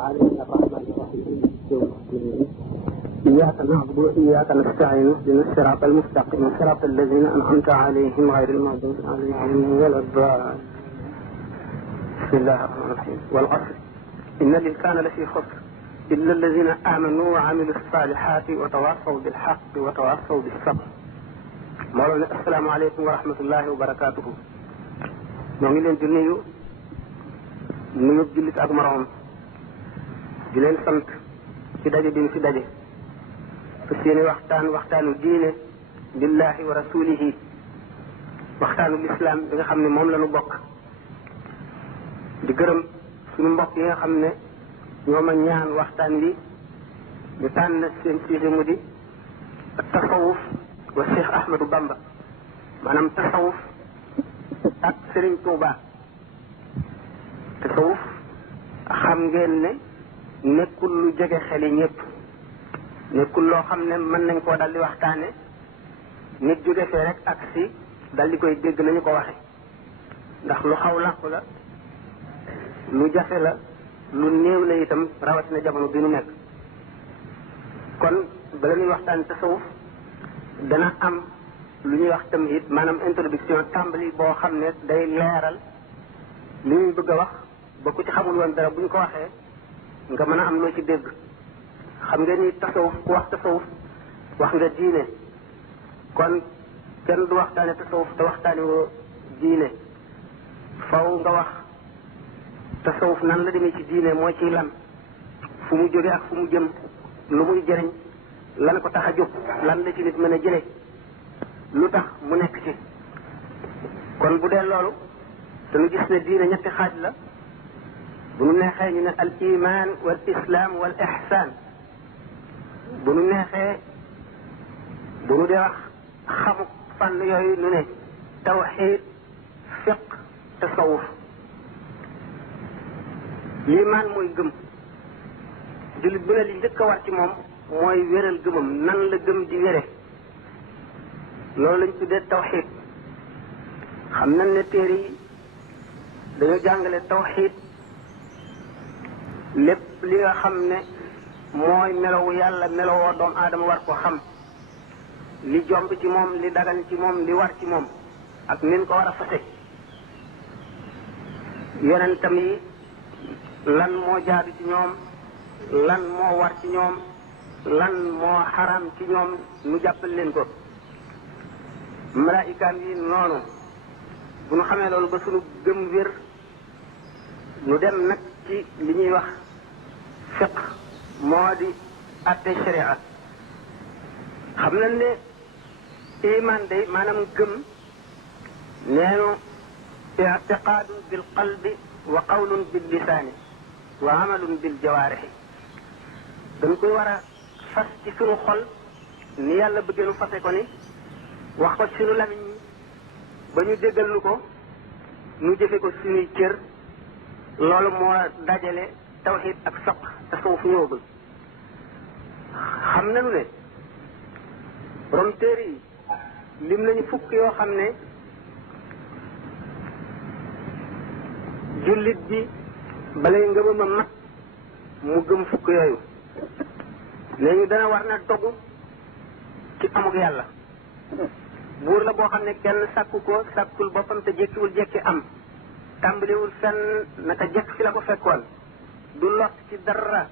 الرحمن الرحيم إياك نعبد وإياك نستعين اهدنا الصراط المستقيم صراط الذين أنعمت عليهم غير المغضوب عليهم ولا الضالين. بسم الله الرحمن الرحيم. والعصر إن الإنسان لفي خسر إلا الذين آمنوا وعملوا الصالحات وتواصوا بالحق وتواصوا بالصبر. مولانا السلام عليكم ورحمة الله وبركاته. ñoo ngi leen di nuyu jullit ak moroom di leen sant ci daje bi ñu fi daje te seeni waxtaanu diine billahi wa rasulihi waxtaanu lislaam bi nga xam ne moom la ñu bokk di gërëm suñu mbokk yi nga xam ne ñoo ma ñaan waxtaan wi ñu tànn seen sujet mu di tasawuf wa Cheikh Ahmadou Bamba maanaam tasawuf ak Serigne Touba. tasawuf xam ngeen ne nekkul lu jege xel yi ñëpp nekkul loo xam ne mën nañ koo dal di waxtaane nit jóge fee rek ak si dal di koy dégg nañu ko waxe ndax lu xaw làqu la lu jafe la lu néew la itam rawatina jamono bi nu nekk. kon bala ñuy waxtaan tasawuf dana am lu ñuy wax tamhid maanaam introduction tàmbali boo xam ne day leeral li ñuy bëgg a wax ba ku ci xamul woon dara bu ñu ko waxee nga mën a am loo ci dégg. xam ngeen ni tasawuf ku wax tasawuf wax nga diine kon kenn du waxtaane tasawuf te waxtaane woo diine faw nga wax tasawuf nan la demee ci diine moo ciy lan fu mu jóge ak fu mu jëm lu muy jëriñ lan ko tax a jóg lan la ci nit mën a jële lu tax mu nekk ci. kon bu dee loolu dañu gis ne diine ñetti xaaj la bu nu neexee ñu ne al iman wal islam wal ihsan bu nu neexee bu nu dee wax xamuk fànn yooyu nu ne tawxid fiq tasawuf. liimaan mooy gëm jullit bu ne li njëkk a war ci moom mooy wéral gëmam nan la gëm di wére loolu lañ tuddee tawxid. xam nañ ne téere yi dañu jàngale tawxid lépp li nga xam ne mooy melowu yàlla melowoo doomu aadama war ko xam li jomb ci moom li dagan ci moom li war ci moom ak nin ko war a fase yonentam yi lan moo jaadu ci ñoom lan moo war ci ñoom lan moo xaraam ci ñoom nu jàppal leen ko malaayikaam yi noonu. bu nu xamee loolu ba sunu gëm wér nu dem nag ci li ñuy wax fiq moo di atte sharia. xam nañ ne iman day maanaam gëm neenu i'tiqaadun bil qalbi wa qawlun bil lisaani wa amalun bil jawaarixi dañ koy war a fas ci sunu xol ni yàlla bëggee nu fase ko ni wax ko sunu lamiñ ba ñu déggal nu ko nu jëfe ko suñuy cër. loolu moo dajale tawxid ak fiq tasawuf ñëwagul. xam nañu ne borom téere yi lim nañu fukk yoo xam ne jullit bi balay ngëmam a mat mu gëm fukk yooyu léegi dana war na dogu ci amuk yàlla. buur la boo xam ne kenn sàkku ko sàkkul boppam te jekkiwul jekki am tàmbaliwul fenn naka jekk fi la ko fekkoon du lot ci dara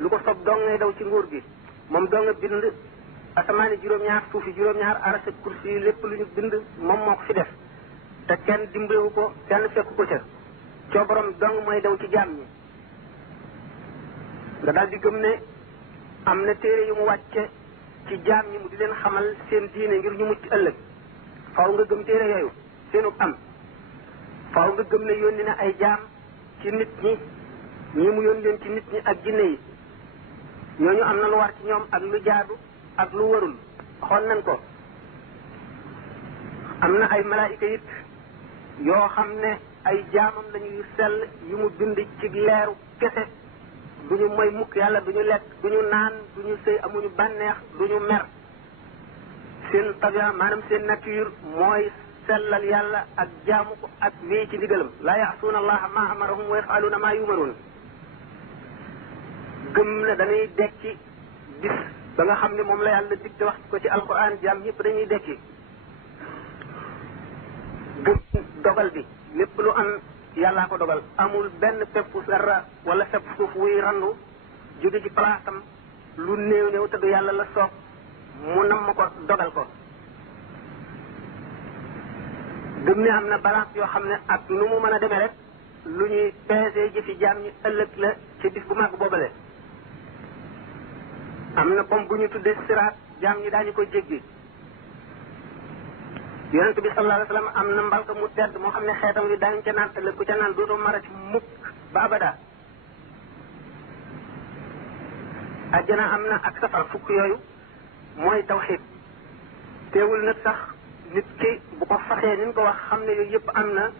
lu ko sob dong ngay daw ci nguur gi moom doo nga bind asamaani juróom-ñaar suufi juróom-ñaar arasa kursi yi lépp lu ñu bind moom moo ko fi def te kenn dimbalewu ko kenn fekku ko ca coobaram dong mooy daw ci jaam ñi. nga daal di gëm ne am na téere yu mu wàcce ci jaam ñi mu di leen xamal seen diine ngir ñu mucc ëllëg faaw nga gëm téere yooyu seenub am. faaw nga gëm ne yónni na ay jaam ci nit ñi ñii mu yónni leen ci nit ñi ak jinne yi ñooñu am na lu war ci ñoom ak lu jaadu ak lu warul xool nañ ko. am na ay malaayika it yoo xam ne ay jaamam lañu yu sell yu mu bind ci leeru kese duñu moy mukk yàlla duñu lekk duñu naan duñu sëy amuñu bànneex duñu mer seen tabia maanaam seen nature mooy sellal yàlla ak jaamu ko ak wéy ci ndigalam laa yaasuuna allaha ma amarahum wa yafaluuna ma yumaruun gëm ne dañuy dekki bis ba nga xam ne moom la yàlla dig te wax ko ci alquran jaam ñëpp dañuy dekki gëm dogal bi lépp lu am yàllaa ko dogal amul benn pepp sarra wala pepp suuf wuy randu jóge ci palaasam lu néew néew te du yàlla la soob mu nam ma ko dogal ko gëm ne am na balance yoo xam ne ak nu mu mën a demee rek lu ñuy peese jëfi jaam ñi ëllëg la ci bis bu màgg boobale am na pom bu ñu tuddee siraat jaam ñi daañu ko jéggi yonent bi sallallahu alayhi wa sallam am na mbalka mu tedd moo xam ne xeetam wi daañu ca naan ëllëg ku ca naan dootoo marati mukk ba abada ajjana am na ak safar fukk yooyu mooy tawxiid teewul nag sax nit ki bu ko faxee ni ñu ko wax xam ne yooyu yëpp am na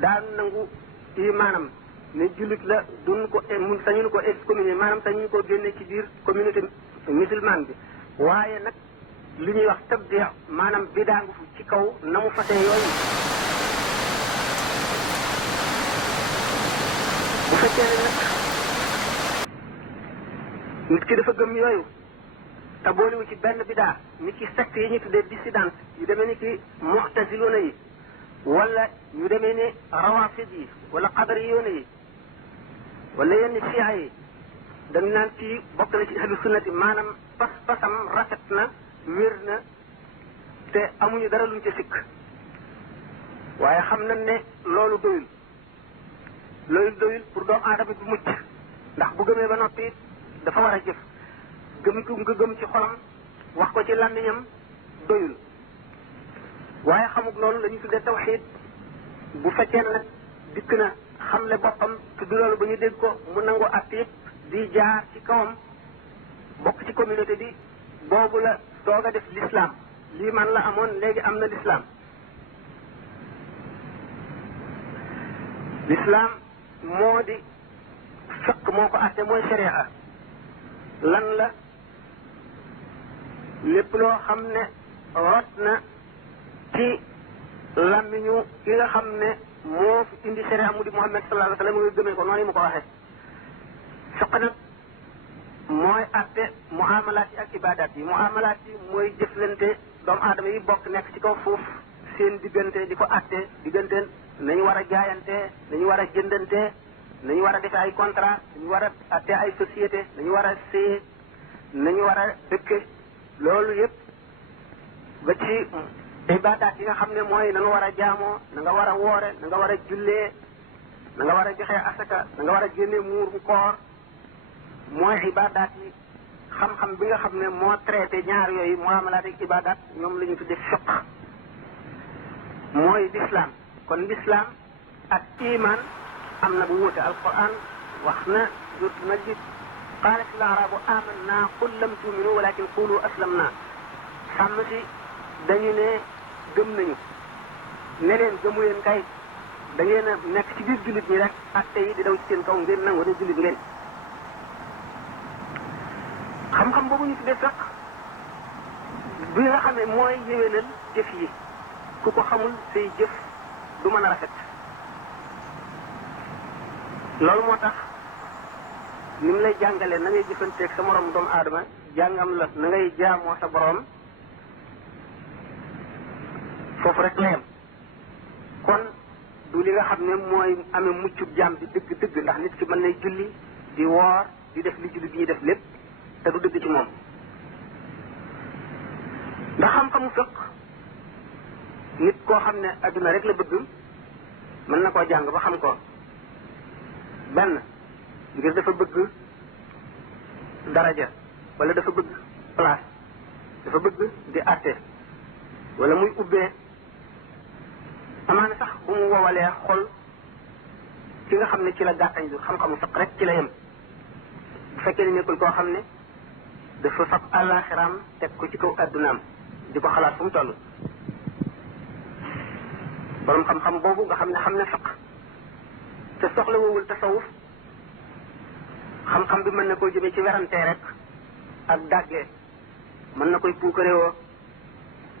daan nangu imaanam ne jullit la duñ ko mun sañuñu ko excommunier maanaam sañuñu ko génne ci biir communauté musulmane bi waaye nag li ñuy wax tabdi maanaam bidaangu fu ci kaw na mu fasee yooyu bu fekkee ne nag nit ki dafa gëm yooyu te booliwu ci benn bidaa ni ki secte yi ñu tuddee dissidence yu demee ni ki mu'taziluna yi wala ñu demee ni rawafid yi wala qadariyuna yi wala yenn chia yi dañ naan ci bokk na ci ahlu sunnati maanaam pas-pasam rafet na wér na te amuñu dara luñ ci sikk waaye xam nañ ne loolu doyul pour doomu aadama bi mucc ndax bu gëmee ba noppi dafa war a jëf gëm ku nga gëm ci xolam wax ko ci làmmiñam doyul waaye xamuk loolu la ñu tuddee tawxiid bu fekkee ne nag dikk na xamle boppam tudd loolu ba ñu dégg ko mu nangu at yëpp di jaar ci kawam bokk ci communauté bi boobu la soog a def l'islam lii man la amoon léegi am na l'islam l'islam moo di fiq moo ko atte mooy sharia lan la lépp loo xam ne rot na ci làmmiñu ki nga xam ne moo fi indi sharia mu di Muhammad sallallahu alayhi wa sallam nga gëmee ko noonu mu ko waxee fiq nag mooy atte muamalaat yi ak ibadat yi muamalaat yi mooy jëflante doomu aadama yi bokk nekk ci kaw suuf seen diggante di ko atte diggante nañu war a jaayante nañu war a jëndante nañu war a defee ay contrat nañu war a atte ay société nañu war a séye nañu war a dëkke loolu yëpp ba ci ibadat yi nga xam ne mooy na nga war a jaamoo na nga war a woore na nga war a jullee na nga war a joxe asaka na nga war a génne muurum koor mooy ibadat yi xam-xam bi nga xam ne moo traité ñaar yooyu muamalaat ak ibadat ñoom la ñu tudde fiq mooy l'islam kon l'islam ak iman am na bu wuute alquran wax na jot na gis qaalat al arabu amanna qul lam tuminu walakin qulu aslamna sàmm si dañu ne gëm nañu ne leen gëmu leen kay da ngeen a nekk ci biir jullit ñi rek atte yi di daw ci seen kaw ngeen nangu ne jullit ngeen xam-xam boobu ñu tuddee fiq bi nga xam ne mooy yéwénal jëf yi ku ko xamul say jëf du mën a rafet loolu moo tax ni mu lay jàngalee na ngay jëfanteeg sa morom doomu aadama jàngam la na ngay jaamoo sa borom foofu rek la yem kon du li nga xam ne mooy amee muccub jaam bi dëgg-dëgg ndax nit ki mën nay julli di woor di def li julli bi ñuy def lépp te du dëgg ci moom ndax xam-xamu fiq nit koo xam ne adduna rek la bëgg mën na koo jàng ba xam ko benn ngir dafa bëgg daraja wala dafa bëgg place dafa bëgg di àtte wala muy ubbee amaana sax bu mu wowalee xol ci nga xam ne ci la gàttañ du xam-xamu fiq rek ci la yem bu fekkee ne nekkul koo xam ne dafa fab àllaaxiraam teg ko ci kaw addunaam di ko xalaat fu mu toll borom xam-xam boobu nga xam ne fiq te soxla woowul tasawuf xam-xam bi mën na koy jëmee ci werantee rek ak dàggee mën na koy puukarewoo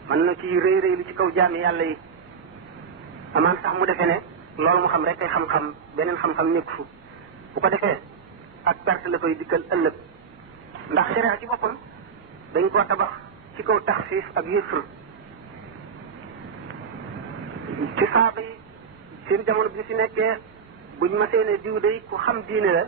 mën na ci rëy rëy lu ci kaw jaami yàlla yi amaan sax mu defee ne loolu mu xam rek ay xam-xam beneen xam-xam nekk fu bu ko defee ak perte la koy dikkal ëllëg ndax sharia ci boppam dañ koo tabax ci kaw taxfiif ak yusr ci saaba yi seen jamono bi ci nekkee buñ masee ne diw day ku xam diine la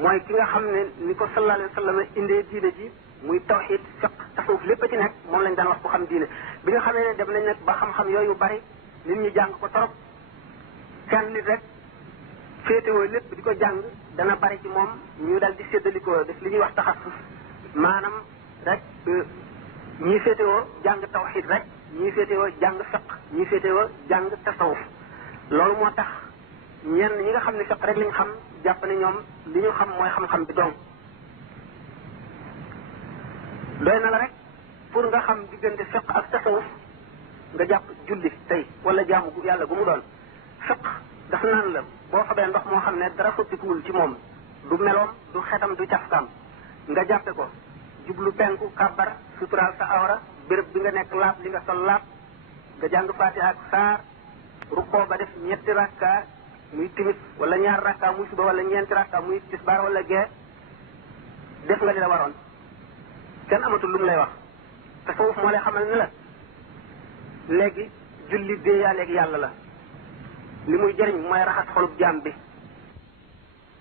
mooy ki nga xam ne ni ko sallallahu alayhi wa sallam indee diine ji muy tawxid fiq tasawuf lépp a ci nekk moom lañ daan wax ku xam diine bi nga xamee ne dem nañ nag ba xam-xam yooyu bari nit ñi jàng ko torop kenn nit rek féetewoo lépp di ko jàng dana bari ci moom ñu dal di séddalikoo def li ñuy wax taxassus maanaam rek ñii féetewoo jàng tawxid rek ñii féetewoo jàng fiq ñii féetewoo jàng tasawuf loolu moo tax ñenn ñi nga xam ne fiq rek liñ xam jàpp ne ñoom li ñu xam mooy xam-xam bi dong doy na la rek pour nga xam diggante fiq ak tasawuf nga jàpp julli tey wala jaamu yàlla gu mu doon fiq dafa naan la boo xamee ndox moo xam ne dara sottikuwul ci moom du meloom du xetam du cafkaam nga jàppe ko jublu penku kàbbar suturaal sa awra béréb bi nga nekk laab li nga sol laab nga jàng faatiha ak saar rukkoo ba def ñetti rakka muy timis wala ñaar rakka muy suba wala ñeenti rakka muy tisbaar wala gee def nga li la waroon kenn amatul lu mu lay wax tasawuf moo lay xamal ne la léegi julli déeyaa léegi yàlla la li muy jëriñ mooy raxas xolub jaam bi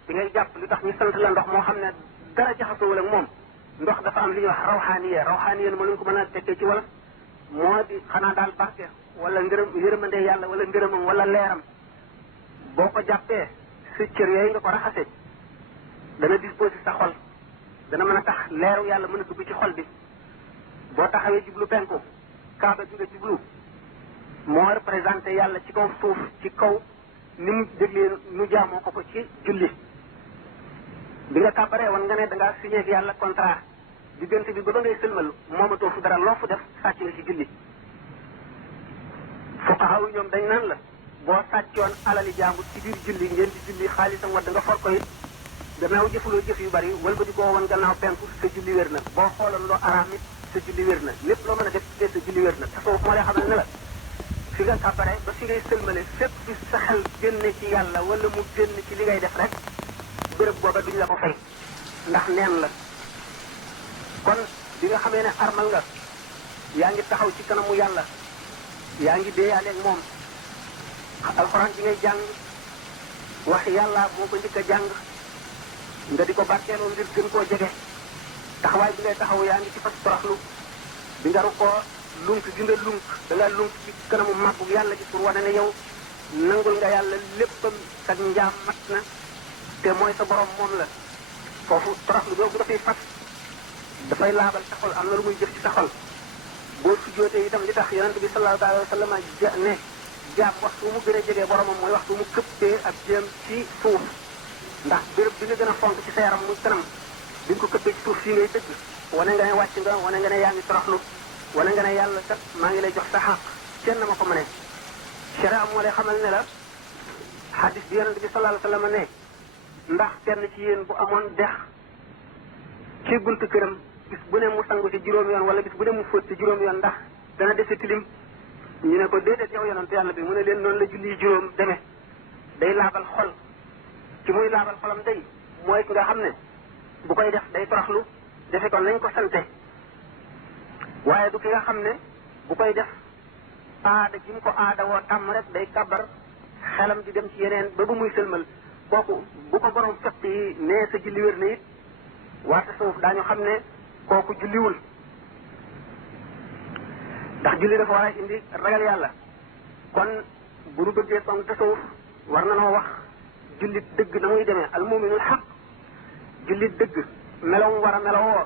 ngay jàpp li tax ñu sant la ndox moo xam ne dara jaxasoowul ak moom ndox dafa am li ñuy wax rawxaaniye rawxaaniye ma luñ ko mën a tekkee ci wala moo di xanaa daal barke wala ngërëm yërëmande yàlla wala ngërëmam wala leeram boo ko jàppee sa cër yooyu nga ko raxase dana disposé sa xol dana mën a tax leeru yàlla mën a dugg ci xol bi boo taxawee jublu penku kaaba bi nga jublu moo représenté yàlla ci kaw suuf ci kaw ni mu déglee nu jaamoo ko ci julli bi nga kàbbaree woon nga ne da ngaa signé ak yàlla contrat diggante bi ba ba ngay sëlmal moomatoo fu dara loo fu def sàcc nga ci julli fuqaha yi ñoom dañ naan la boo sàccoon alali jàmbur ci biir julli ngeen di julli xaalisam wadd nga for ko it gannaaw jëfuloo jëf yu bari wala ba di koo woon gannaaw penku sa julli wér na boo xooloon loo araam it sa julli wér na lépp loo mën a def te sa julli wér na tasawuf moo lay xamal ne la fi nga kàbbare ba fi ngay sëlmale fépp bi sa xel génne ci yàlla wala mu génn ci li ngay def rek béréb booba duñ la ko fay ndax neen la kon bi nga xamee ne armal nga yaa ngi taxaw ci kanamu yàlla yaa ngi déeyaaleeg moom alxuraan bi ngay jàng wax yàlla moo ko njëkk a jàng nga di ko barkeeloo ngir gën koo jege taxawaay bi ngay taxaw yaa ngi ci fas toroxlu bi nga rukkoo lunk gi nga lunk da nga lunk ci kanamu màggu yàlla gi pour wane ne yow nangul nga yàlla léppam sag njaam mat na te mooy sa borom moom la foofu toroxlu boobu dafay fas dafay laabal sa xol am na lu muy jëf ci sa xol boo sujjootee itam li tax yonente bi sallallahu alayhi wa sallam ne jaam waxtu mu gën a jegee boromam mooy waxtu mu këppee ak jéem ci suuf ndax béréb bi nga gën a fonk ci sa yaram muy kanam bi nga ko këppee ci suuf fii ngay dëgg wane nga ne wàcc nga wane nga ne yaa ngi toroxlu wane nga ne yàlla kat maa ngi lay jox sa xaq kenn ma ko mëne sharia moo lay xamal ne la hadis bi yonente bi sallallahu alayhi wa sallam ne ndax kenn ci yéen bu amoon dex ci buntu këram bis bu ne mu sangu ci juróom yoon wala bis bu ne mu fóot ci juróom yoon ndax dana dese tilim ñu ne ko déedéet yow yonent yàlla bi mu ne leen noonu la julli juróom demee day laabal xol ci muy laabal xolam day mooy ki nga xam ne bu koy def day toroxlu defe ko nañ ko sante waaye du ki nga xam ne bu koy def aada gi mu ko aada woo tàmm rek day kàbbar xelam di dem ci yeneen ba muy sëlmal kooku bu ko borom fekk yi nee sa julli wér na it waa tasawuf daañu xam ne kooku julliwul ndax julli dafa war a indi ragal yàlla kon bu nu bëggee song tasawuf war na noo wax jullit dëgg na muy demee al muminul xaq jullit dëgg melawum war a melawoo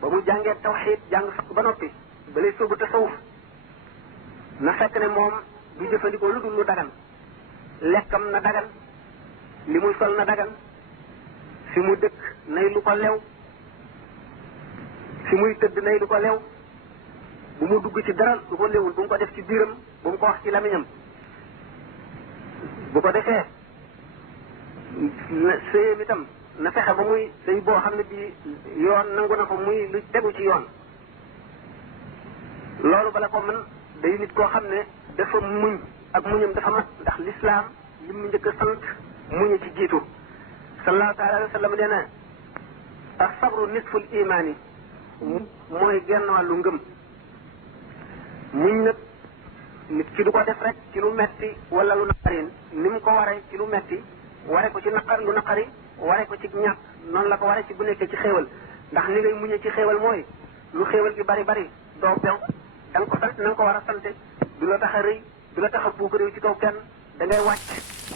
ba mu jàngee tawxiid jàng fiq ba noppi ba lay sóobu tasawuf na fekk ne moom du jëfandikoo lu dul lu dagan lekkam na dagan li muy sol na dagan fi mu dëkk nay lu ko lew fi muy tëdd nay lu ko lew bu mu dugg ci dara lu ko lewul bu mu ko def ci biiram bu mu ko wax ci lamiñam bu ko defee sëyam itam na fexe ba muy sëy boo xam ne bii yoon nangu na ko muy lu tegu ci yoon loolu bala ko mën day nit koo xam ne dafa muñ ak muñam dafa mat ndax lislaam li mu njëkk a sant muñu ci jiitu sallallahu taala alayhi wa sallam nee na as-sabru nisful imaani mooy genn wàllu ngëm. muñ nag nit ki du ko def rek ci lu metti wala lu naqari ni mu ko waree ci lu metti ware ko ci lu naqari ware ko ci ñàkk noonu la ko waree ci bu nekkee ci xéewal ndax ni ngay muñee ci xéewal mooy lu xéewal gi bari bari doo bew da nga ko sant na nga ko war a sante du la tax a rëy du la tax a buuk réew ci kaw kenn da ngay wàcc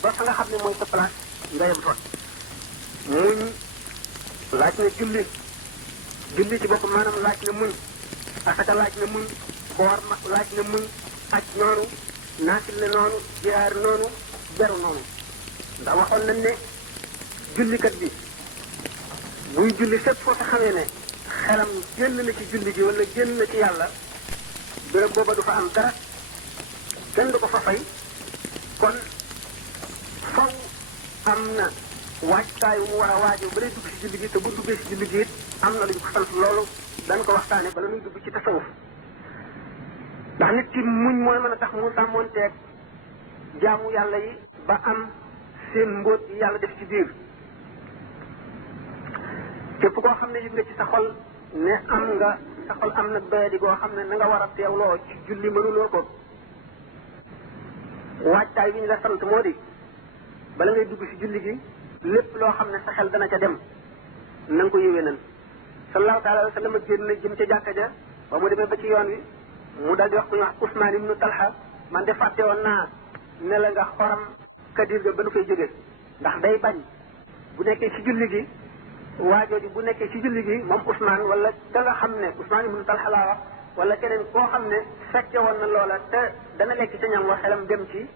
ba fa nga xam ne mooy sa place nga yem fa. muñ laaj na julli ci boppam maanaam laaj na muñ asaka laaj na muñ koor laaj na muñ aj noonu naafil ne noonu jihaar noonu beru noonu ndax waxoon nañ ne jullikat bi buy julli fépp foo sa xamee ne xelam génn na ci julli gi wala génn na ci yàlla béréb booba du fa am dara kenn du ko fa fay kon faw am na waajtaay mu war a waajoo ba day dugg ci julli gi te bu duggee ci julli gi it am na lu ñu ko sant loolu dañ ko waxtaane bala nuy dugg ci tasawuf ndax nit ci muñ mooy mën a tax mu sàmmoonteeg jaamu yàlla yi ba am seen mbóot yi yàlla def ci biir képp koo xam ne yëg nga ci sa xol ne am nga sa xol am na doyadi goo xam ne na nga war a teewloo ci julli mënuloo ko waajtaay bi ñu la sant moo di bala ngay dugg ci julli gi lépp loo xam ne sa xel dana ca dem na nga ko yéwénal sallallahu taala alayhi wa sallam génn na jëm ca jàkka ja ba mu demee ba ci yoon wi mu daal di wax ku ñu wax Usmaan ibnu Talha man de fàtte woon naa ne la nga xoram kadir ga ba nu koy jóge ndax day bañ bu nekkee ci julli gi waajooju bu nekkee ci julli gi moom Usmaan wala ka nga xam ne Usmaan ibnu Talha laa wax wala keneen koo xam ne fekke woon na loola te dana lekk ca ñam wa xelam dem ci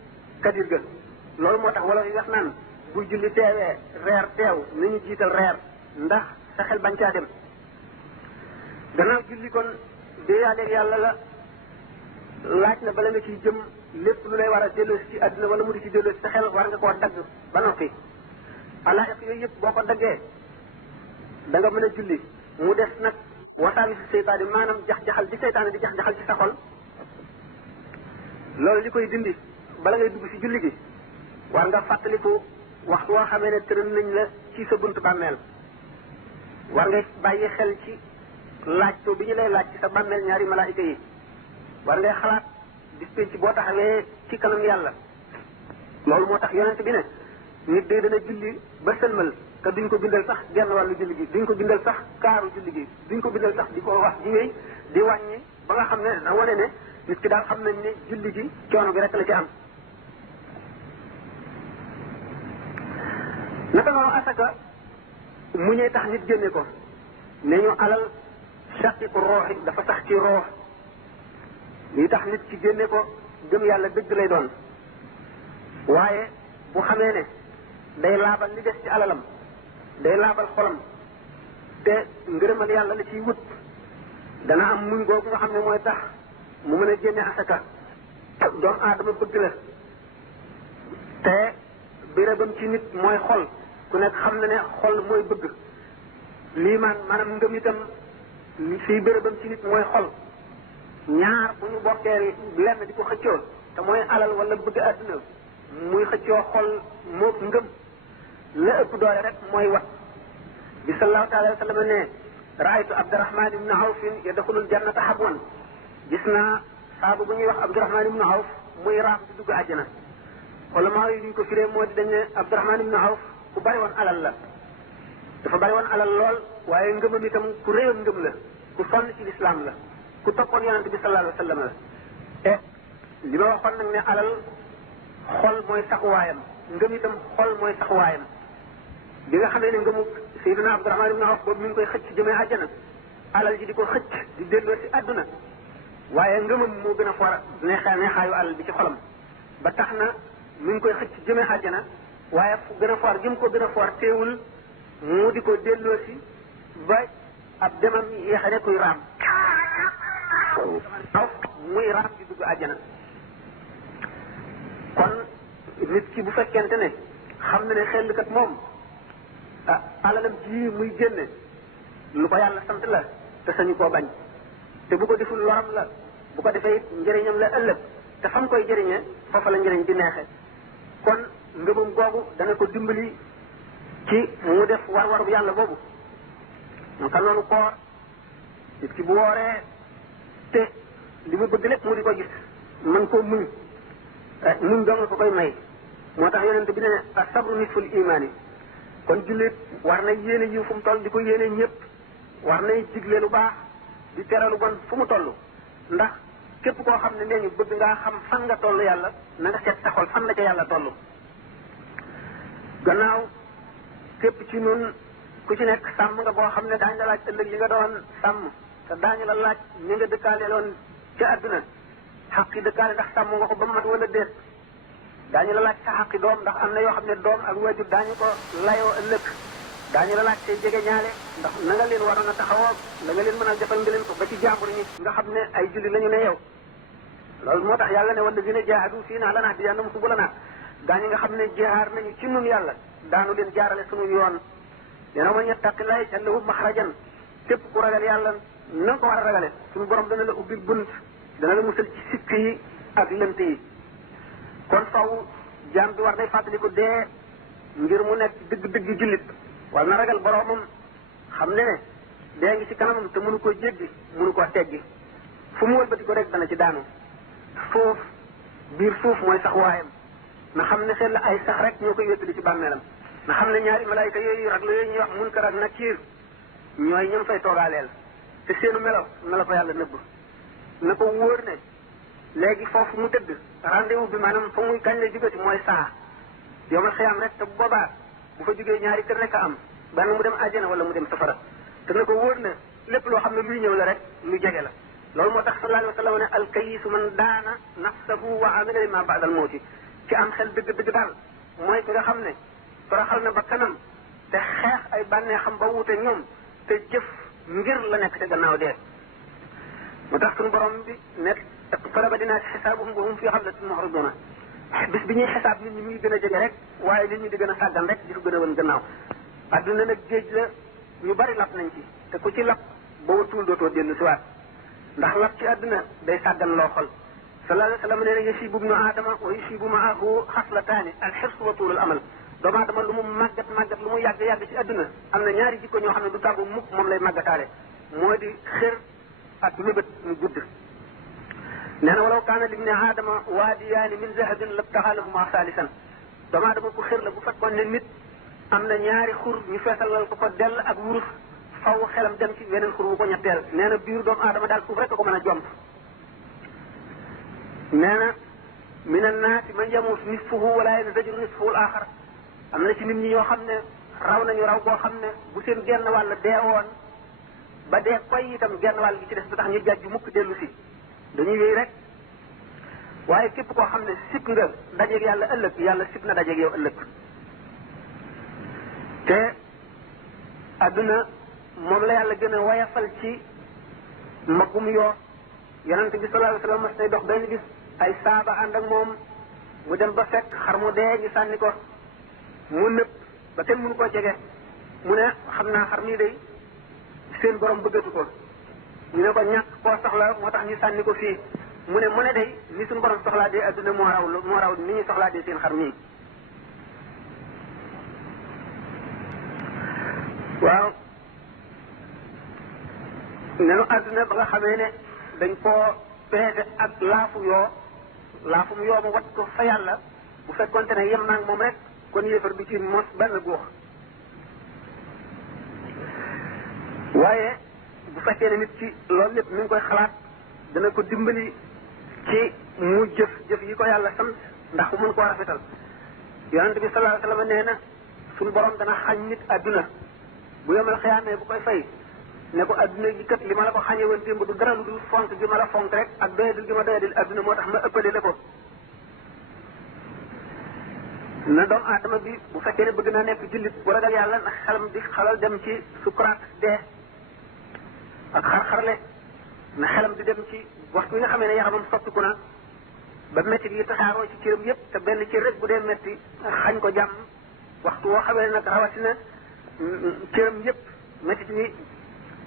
kadir ga loolu moo tax wala yi wax naan bu julli teewee reer teew nañu jiital reer ndax sa xel bañ caa dem gannaaw julli kon déeyaaleeg yàlla la laaj na bala nga ciy jëm lépp lu lay war a delloosi ci àdduna wala mu di ci delloosi sa xel war nga koo dagg ba noppi alaayaq yooyu yëpp boo ko daggee da nga mën a julli mu des nag wasaami si seytaane maanaam jax-jaxal di seytaane di jax-jaxal ci sa xol loolu li koy dindi bala ngay dugg ci julli gi war nga fàttaliku waxtu woo xamee ne tëral nañ la ci sa bunt bàmmeel war ngay bàyyi xel ci laaj to bi ñu lay laaj ci sa bàmmeel ñaari malaayika yi war ngay xalaat bis penc boo taxawee ci kanam yàlla loolu moo tax yonent bi ne nit day dana julli ba sëlmal te duñ ko bindal sax genn wàllu julli gi duñ ko bindal sax kaaru julli gi duñ ko bindal sax di ko wax ji wéy di wàññi ba nga xam ne da wane ne nit ki daal xam nañ ne julli gi coono bi rek la ci am naka noonu asaka mu ñëw tax nit génne ko ne ñu alal shaqiqu rooxi dafa sax ci roox lii tax nit ci génne ko gëm yàlla dëgg lay doon waaye bu xamee ne day laabal li des ci alalam day laabal xolam te ngërëmal yàlla la ciy wut dana am muñ googu nga xam ne mooy tax mu mën a génne asaka doomu aadama bëgg la te bérébam ci nit mooy xol ku nekk xam na ne xol mooy bëgg lii maanaam ngëm itam fii bérébam ci nit mooy xol ñaar bu ñu bokkee lenn di ko xëccoo te mooy alal wala bëgg àdduna muy xëccoo xol moo ngëm la ëpp doole rek mooy wat bi sallallahu taala wa sallam ne raaytu Abdurahman ibnu Awfin yadxulul jannata habwan gis naa saabu bu ñuy wax Abdurahman ibnu Awf muy raam di dugg àjjana xolamaa yi ñu ko firee moo di dañ ne Abdurahman ibnu Awf ku bari woon alal la dafa bari woon alal lool waaye ngëmam itam ku réewam ngëm la ku sonn ci lislaam la ku toppoon yonent bi sallallahu alayhi wa sallam la te li ma waxoon nag ne alal xol mooy saxuwaayam ngëm itam xol mooy saxuwaayam bi nga xamee ne ngëmu Seydina Abdurahman ibn Awf boobu mi ngi koy xëcc jëmee àjjana alal ji di ko xëcc di delloo si àdduna waaye ngëmam moo gën a foor neexaayu alal bi ci xolam ba tax na mi ngi koy xëcc jëmee àjjana waaye fu gën a foor gi mu ko gën a foor teewul mu di ko delloo si ba ab demam yéexe ne kuy raam aw muy raam di dugg àjjana kon nit ki bu fekkente ne xam na ne xelkat moom alalam ji muy génne lu ko yàlla sant la te sañu koo bañ te bu ko deful loram la bu ko defee it njëriñam la ëllëg te fam koy jëriñee foofa la njëriñ di neexe kon ngëmam googu dana ko dimbali ci mu def war bu yàlla boobu naka noonu koor nit ki bu wooree te li mu bëgg lépp mu di ko gis man koo muñ dong ko koy may moo tax yonent bi ne as-sabru nisful imaani kon jullit war na yéene yiw fu mu toll di ko yéene ñëpp war nay digle lu baax di tere lu bon fu mu toll ndax képp koo xam ne nee ñu bëgg ngaa xam fan nga toll yàlla na nga seet sa xol fan la ca yàlla toll gannaaw képp ci nun ku ci nekk sàmm nga boo xam ne daañu la laaj ëllëg li nga doon sàmm te daañu la laaj ñi nga dëkkaaleeloon ca àdduna xaq yi dëkkaale ndax sàmm nga ko ba mat wala déet daañu la laaj sa xaqi doom ndax am na yoo xam ne doom ak waajur daañu ko layoo ëllëg daañu la laaj say jege ñaale ndax na nga leen waroon a taxawoo la nga leen mën a defal nga leen ko ba ci jàmbur ñi nga xam ne ay julli lañu ne yow loolu moo tax yàlla ne wallazina jaahadu fiinaa lanahdiyannahum subulanaa daañu nga xam ne jihaar nañu ci nun yàlla daanu leen jaarale sunu yoon dina man yattaqillaaha yaj'al lahu maxrajan képp ku ragal yàlla na nga ko war a ragale suñu borom dana la ubbil bunt dana la musal ci sikk yi ak lënt yi kon faw jaam bi war nay fàttaliku dee ngir mu nekk dëgg-dëgg jullit war na ragal boromam xam ne dee ngi ci kanamam te mënu koo jéggi mënu koo teggi fu mu wëlbati ko rek dana ci daanu suuf biir suuf mooy sax waayam na xam ne xel ay sax rek ñoo koy wéttali ci bàmmeelam na xam ne ñaari malaayika yooyu raglu yooyu ñuy wax munkar ak nakiir ñooy ñoom fay toogaaleel te seenu melo na la ko yàlla nëbb na ko wóor ne léegi foofu mu tëdd rendez-vous bi maanaam fa muy kañ la jógati mooy saa yomal xiyaam rek te boobaa bu fa jógee ñaari kër rek a am benn mu dem àjjana wala mu dem safara te na ko wóor ne lépp loo xam ne luy ñëw la rek lu jege la loolu moo tax sallallahu alayhi wa sallam ne alkayisu man daana nafsahu wa amila lima ba'da al mawti ci am xel dëgg-dëgg daal mooy ki nga xam ne toroxal na ba kanam te xeex ay bànneexam ba wuute ñoom te jëf ngir la nekk te gannaaw dee moo tax suñu borom bi ne iqtaraba linnaasi xisaabuhum wa hum fii ghaflatin mu'riduun bis bi ñuy xisaab nit ñi muy gën a jege rek waaye nit ñi di gën a sàggan rek di ko gën a wan gannaaw adduna nag géej la ñu bari lap nañ ci te ku ci lap ba watul dootoo dellu si waat ndax lap ci adduna day sàggan loo xol sallallahu alayhi wa sallam nee na yasibu ibnu aadama wa yasibu maahu xaslataani alxirsu wa tuulul amal doomu aadama lu mu màggat lu mu yàgg ci adduna am na ñaari jikko ñoo xam ne du tàggu mukk moom lay màggataale moo di xër ak mébét mu gudd nee na walaw kaana libni aadama waadiyaani min zahabin labtaxa lahuma saalisan doomu aadama ku xër la bu fekkoon ne nit am na ñaari xur ñu feesalal ko dell ak wurus faw xelam dem ci weneen xur wu ko ñetteel nee na biir doomu aadama daal suuf rek ko mën a jomp nee na min annaasi man yamuut nisfuhu wala yanzajru nisfuhu al-axar am na ci nit ñi ñoo xam ne raw nañu raw boo xam ne bu seen genn wàll deewoon ba dee koy itam genn wàll gi ci des ba tax ñu jàjju mukk dellu si dañuy wéy rek waaye képp koo xam ne sib nga dajeeg yàlla ëllëg yàlla sib na dajeeg yow ëllëg te adduna moom la yàlla gën a wayafal ci magum yoo yonente bi sallallahu alayhi wa sallam mas nay dox benn bis ay saaba ànd ak moom mu dem ba fekk xar mu dee ñu sànni ko mu nëpp ba kenn mënu koo jege mu ne xam naa xar mii day seen borom bëggatu ko ñu ne ko ñàkk koo soxla moo tax ñu sànni ko fii mu ne day ni suñu borom soxlaa dee adduna moo raw ni ñu soxlaa dee seen xar mii waaw nenu adduna ba nga xamee ne dañ koo peese ak laafum yoo ma wat ko fa yàlla bu fekkonte ne yem naag moom rek kon yéefar bi ci mos benn góox waaye bu fekkee ne nit ci loolu lépp mi ngi koy xalaat dana ko dimbali ci mu jëf yi ko yàlla sant ndax mu mën koo rafetal yonent bi sallallahu alayhi wa sallam nee na suñu borom dana xañ nit adduna bu yomal xiyaamee bu koy fay ne ko adduna gi kat li ma la ko xañee woon démb du dara lu dul fonk gi ma la fonk rek ak doyadil gi ma doyadil adduna moo tax ma ëppale la ko na doomu aadama bi bu fekkee ne bëgg naa nekk jullit bu ragal yàlla ndax xelam di xalal dem ci sukuraat dee ak xar-xarle na xelam di dem ci waxtu yi nga xamee ne yaramam soppiku na ba métti yi tasaaroo ci cëram yëpp te benn cër rek bu dee métti xañ ko jàmm waxtu woo xamee ne nag rawatina cëram yëpp métti yi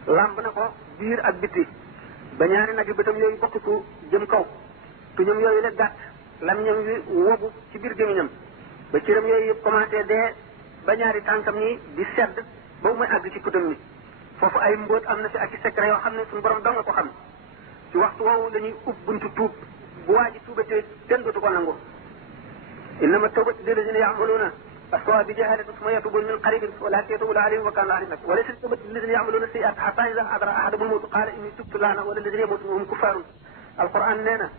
làmb na ko biir ak bitti ba ñaari nag yi bëtam yooyu bokkiku jëm kaw tuñam yooyu la gàtt lamiñam wi wobu ci biir gémmiñam ba cëram yooyu yëpp commencé dee ba ñaari tànkam ñi di sedd ba muy àgg ci kutam mi foofu ay mbóot am na fi ak i secret yoo xam ne suñu borom dong nga ko xam ci waxtu woowu dañuy ub buntu tuub bu waa ji tuubatee kenn dootu ko nangu innama tawbatu lillazina ya'maluna as-su'a bi jahalatin thumma yatubuna min qaribin wala yatubu alayhim wa kana alayhim wa laysa tawbatu lillazina ya'maluna sayyi'at hatta idha hadara ahadahum al-mawt qala inni tubtu al-ana wala allazina yamutuna wa hum kuffarun alquran nee na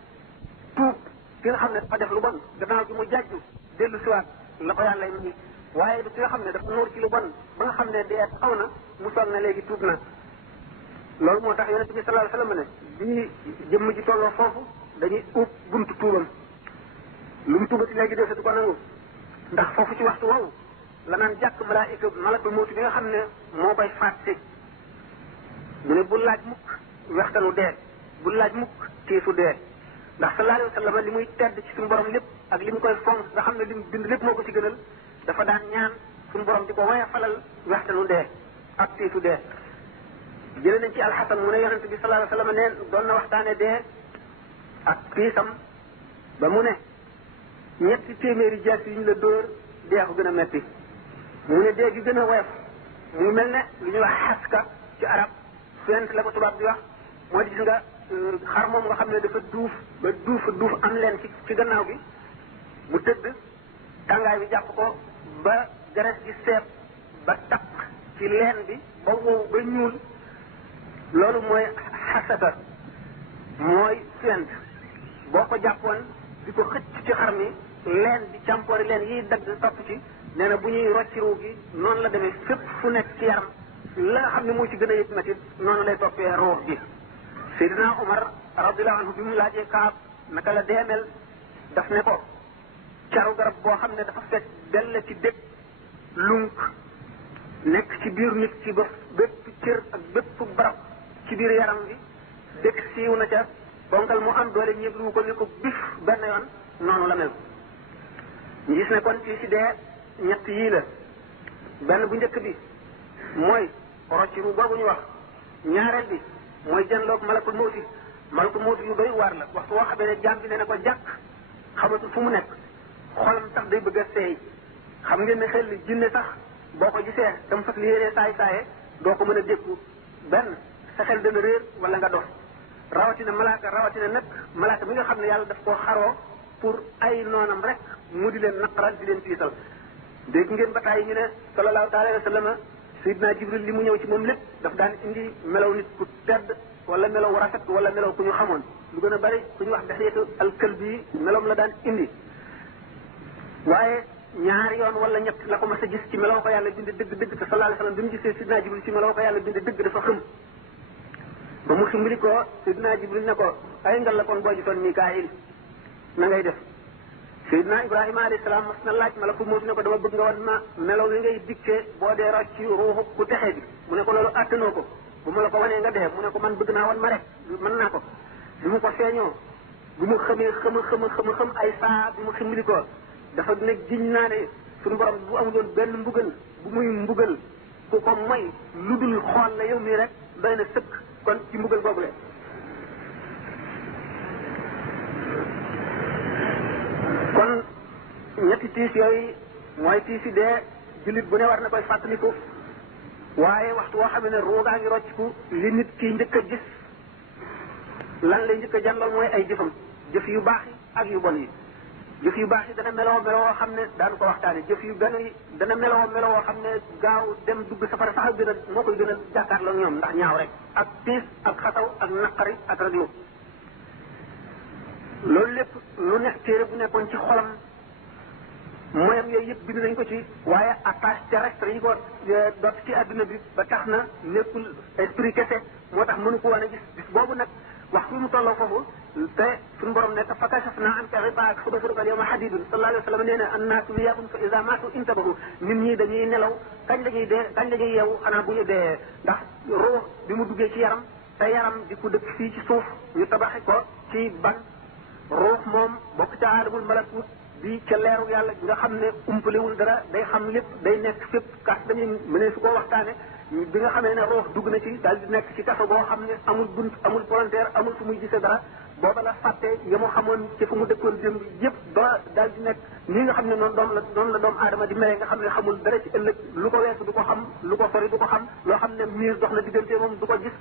tuub ki nga xam ne dafa def lu bon gannaaw gi mu jàjju dellu siwaat la ko yàlla yi waaye du ki nga xam ne dafa nuur ci lu bon ba nga xam ne dee xaw na mu soog na léegi tuub na loolu moo tax yonente bi sallallahu alayhi wasallam ne bi jëmm ji tolloo foofu dañuy ub buntu tuubam lu mu tuubati léegi dee du ko nangu ndax foofu ci waxtu woowu la naan jàkk malaayika malakul mawti bi nga xam ne moo koy faat si mu ne bu laaj mukk wextanu dee bu laaj mukk tiisu dee ndax sallallahu alayhi wasallam li muy tedd ci suñu borom lépp ak li mu koy fonk nga xam ne li mu bind lépp moo ko ci gënal dafa daan ñaan suñu borom di ko waya falal wextanu dee ak tiisu dee jëlee nañ ci alxasan mu ne yonente bi sallallahu alayhi wasallam neen doon na waxtaane dee ak tiisam ba mu ne ñetti téeméeri jaas yi ñu la dóor dee ko gën a metti mu ne dee gi gën a woyof mu mel ne lu ñuy wax xaska ci arab fent la ko tubaab di wax moo di gis nga xar moom nga xam ne dafa duuf ba duuf am leen ci gannaaw gi mu tëdd tàngaay bi jàpp ko ba deret gi seet ba takk ci leen bi ba wow ba ñuul loolu mooy xasata mooy fent boo ko jàppoon di ko xëcc ci xar mi leen di càmpoori leen yiy dagg topp ci nee na bu ñuy rocci ruu gi noonu la demee fépp fu nekk ci yaram la nga xam ne moo ci gën a yëg metit noonu lay toppee ruux gi Seydina Omar radiyallahu anhu bi mu laajee Kaab naka la deemel daf ne ko caru garab boo xam ne dafa fekk dell ci dëkk lunk nekk ci biir nit ci ba bépp cër ak bépp barab ci biir yaram bi dëkk siiw na ca bonkal mu am doole ñëpp lu ko ni ko bif benn yoon noonu la mel ñu gis ne kon ci si dee ñett yii la benn bu njëkk bi mooy rocci ru boobu ñu wax ñaareel bi mooy janloog malakul mawti yu doy waar la waxtu woo xamee ne jaam bi ne na ko jàkk xamatul fu mu nekk xolam sax day bëgg a seey xam ngeen ne xel jinne sax boo ko gisee tam fas li yéenee saaye doo ko mën a dékku benn sa xel dana réer wala nga dof rawatina rawatina nag malaaka mi nga xam ne yàlla daf koo xaroo pour ay noonam rek mu di leen naqaral di leen tiisal dégg ngeen ba tàyyi ñu ne sallallahu taala wa sallama Seydina Jibril li mu ñëw ci moom lépp daf daan indi melaw nit ku tedd wala melaw rafet wala melaw ku ñu xamoon lu gën a bari ku ñu wax Dihyatul Kalbi melawam la daan indi waaye ñaari yoon wala ñett la ko mas a gis ci melaw ko yàlla bind dëgg te sallallahu alayhi wa sallam bi mu gisee Seydina Jibril ci melaw ko yàlla bind dëgg dafa xëm ba mu ximbali ko Seydina Jibril ne ko ay ngal la kon boo gisoon Mikaayil na ngay def Seydina Ibrahima alayhi salaam mas na laaj malakul mawti ne ko dama bëgg nga wan ma melaw yi ngay dikkee boo dee rocc ci ruuxu ku texee bi mu ne ko loolu attanoo ko bu ma la ko wanee nga dee mu ne ko man bëgg naa wan ma rek mën naa ko bi mu ko feeñoo bi mu xamee xam ay saa bi mu ximbali ko dafa ne giñ naa ne suñu borom bu amuloon benn mbugal bu muy mbugal ku ko moy lu dul xool la yow mii rek doy na sëkk kon ci mbugal boobu le kon ñetti tiis yooyu mooy tiisi dee jullit bu ne war na koy fàttaliku waaye waxtu woo xam ne ruugaa ngi rocciku li nit ki njëkk a gis lan lay njëkk a jàngal mooy ay jëfam jëf yu baax yi ak yu bon yi jëf yu baax yi dana meloo xam ne daanu ko waxtaane jëf yu gën yi dana meloo xam ne gaaw dem dugg safara sax gën a moo koy gën a jàkkaarloo ñoom ndax ñaaw rek ak tiis ak xataw ak naqari ak raglu loolu lépp lu nekk téere bu nekkoon ci xolam mooyam yooyu yëpp bind nañ ko ci waaye attache terrestre yi ko dot ci adduna bi ba tax na nekkul esprit kese moo tax mënu ko wane gis boobu nag waxtu mu tolloo foofu te suñu borom ne fa kashafna anka ghitaa'aka fa basaruka al-yawma hadiidun sallallahu alayhi wa sallam nee na annaasu niyaamun fa iza maatu intabahu nit ñi dañuy nelaw kañ lañuy dee kañ lañuy yeewu xanaa bu ñu dee ndax ruux bi mu duggee ci yaram te yaram di ko dëkk fii ci suuf ñu tabaxi ko ci ban ruux moom bokk ca aalamul malakut bi ca leeru yàlla nga xam ne umpalewul dara day xam lépp day nekk fépp kas dañuy mënee su koo waxtaane bi nga xamee ne ruux dugg na ci daal di nekk ci kaso boo xam ne amul bunt amul volontaire amul fu muy gisee dara booba la fàtte ya mu xamoon ci fu mu dëkkoon démb yëpp ba daal di nekk nii nga xam ne noonu la doomu aadama di mere nga xam ne xamul dara ci ëllëg lu ko weesu du ko xam lu ko sori du ko xam loo xam ne miir dox na diggante moom du ko gis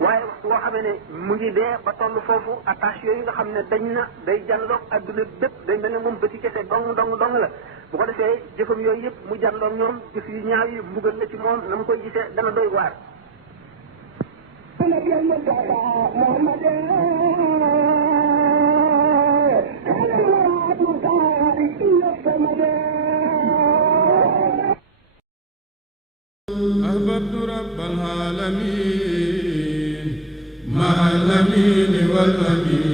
waaye waxtu boo xamee ne mu ngi dee ba toll foofu attache yooyu nga xam ne dañ na day janloog adduna bépp day mel ne moom bëti kese dong la bu ko defee jëfam yooyu yëpp mu janloog ñoom jëf yu ñaaw yi mbugal la ci moom na mu koy gisee dana doy waar أحببت رب العالمين مع الأمين والأمين